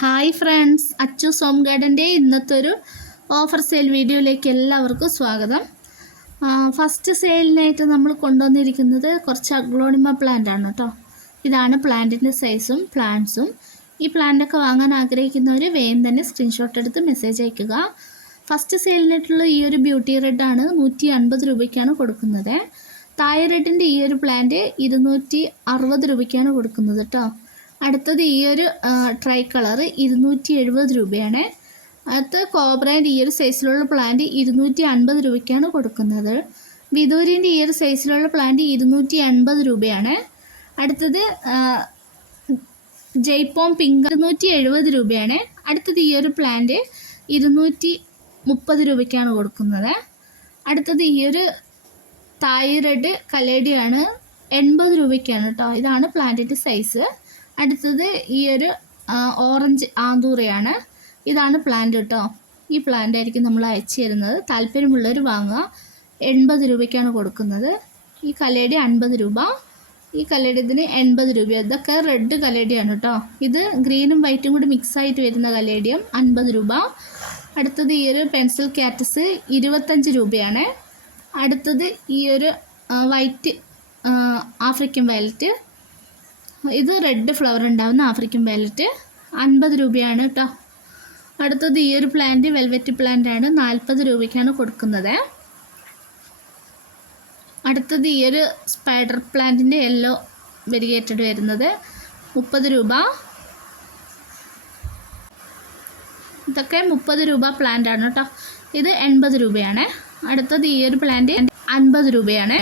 Hi friends, Achus home ഗാർഡൻ്റെ ഇന്നത്തെ ഒരു offer sale വീഡിയോയിലേക്ക് എല്ലാവർക്കും സ്വാഗതം. ഫസ്റ്റ് സെയിലിനായിട്ട് നമ്മൾ കൊണ്ടുവന്നിരിക്കുന്നത് കുറച്ച് അഗ്ലോണിമ പ്ലാന്റ് ആണ് കേട്ടോ. ഇതാണ് പ്ലാന്റിൻ്റെ സൈസും പ്ലാന്റ്സും. ഈ പ്ലാന്റൊക്കെ വാങ്ങാൻ ആഗ്രഹിക്കുന്നവർ വേഗം തന്നെ സ്ക്രീൻഷോട്ട് എടുത്ത് മെസ്സേജ് അയയ്ക്കുക. ഫസ്റ്റ് സെയിലിനായിട്ടുള്ള ഈ ഒരു ബ്യൂട്ടി റെഡാണ് 150 രൂപയ്ക്കാണ് കൊടുക്കുന്നത്. തായ് റെഡിൻ്റെ ഈ ഒരു പ്ലാന്റ് 260 രൂപയ്ക്കാണ് കൊടുക്കുന്നത് കേട്ടോ. അടുത്തത് ഈ ഒരു ട്രൈ കളർ 270 രൂപയാണ്. അടുത്ത കോബ്രേൻ്റെ ഈ ഒരു സൈസിലുള്ള പ്ലാന്റ് 250 രൂപയ്ക്കാണ് കൊടുക്കുന്നത്. വിദൂരിൻ്റെ ഈ ഒരു സൈസിലുള്ള പ്ലാന്റ് 280 രൂപയാണ്. അടുത്തത് ജയ്പോം പിങ്ക് 270 രൂപയാണ്. അടുത്തത് ഈ ഒരു പ്ലാന്റ് 230 രൂപയ്ക്കാണ് കൊടുക്കുന്നത്. അടുത്തത് ഈ ഒരു തായ് റെഡ് കലേഡിയാണ് 80 രൂപയ്ക്കാണ് കേട്ടോ. ഇതാണ് പ്ലാന്റിൻ്റെ സൈസ്. അടുത്തത് ഈ ഒരു ഓറഞ്ച് ആന്തൂറയാണ്. ഇതാണ് പ്ലാന്റ് കേട്ടോ. ഈ പ്ലാന്റ് ആയിരിക്കും നമ്മൾ അയച്ചു തരുന്നത്. താല്പര്യമുള്ളവർ വാങ്ങുക. 80 രൂപയ്ക്കാണ് കൊടുക്കുന്നത്. ഈ കലേഡി 50 രൂപ, ഈ കലേഡി ഇതിന് 80 രൂപ. ഇതൊക്കെ റെഡ് കലേഡിയാണ് കേട്ടോ. ഇത് ഗ്രീനും വൈറ്റും കൂടി മിക്സായിട്ട് വരുന്ന കലേഡിയം 50 രൂപ. അടുത്തത് ഈ ഒരു പെൻസിൽ കാറ്റസ് 25 രൂപയാണ്. അടുത്തത് ഈ ഒരു വൈറ്റ് ആഫ്രിക്കൻ വയലറ്റ്, ഇത് റെഡ് ഫ്ലവർ ഉണ്ടാകുന്ന ആഫ്രിക്കൻ വയലറ്റ് 50 രൂപയാണ് കേട്ടോ. അടുത്തത് ഈ ഒരു പ്ലാന്റ് വെൽവെറ്റ് പ്ലാന്റ് ആണ്, 40 രൂപയ്ക്കാണ് കൊടുക്കുന്നത്. അടുത്തത് ഈ ഒരു സ്പൈഡർ പ്ലാന്റിൻ്റെ യെല്ലോ വെരിഗേറ്റഡ് വരുന്നത് 30 രൂപ. ഇതൊക്കെ 30 രൂപ പ്ലാന്റ് ആണ് കേട്ടോ. ഇത് 80 രൂപയാണ്. അടുത്തത് ഈ ഒരു പ്ലാന്റ് 50 രൂപയാണ്.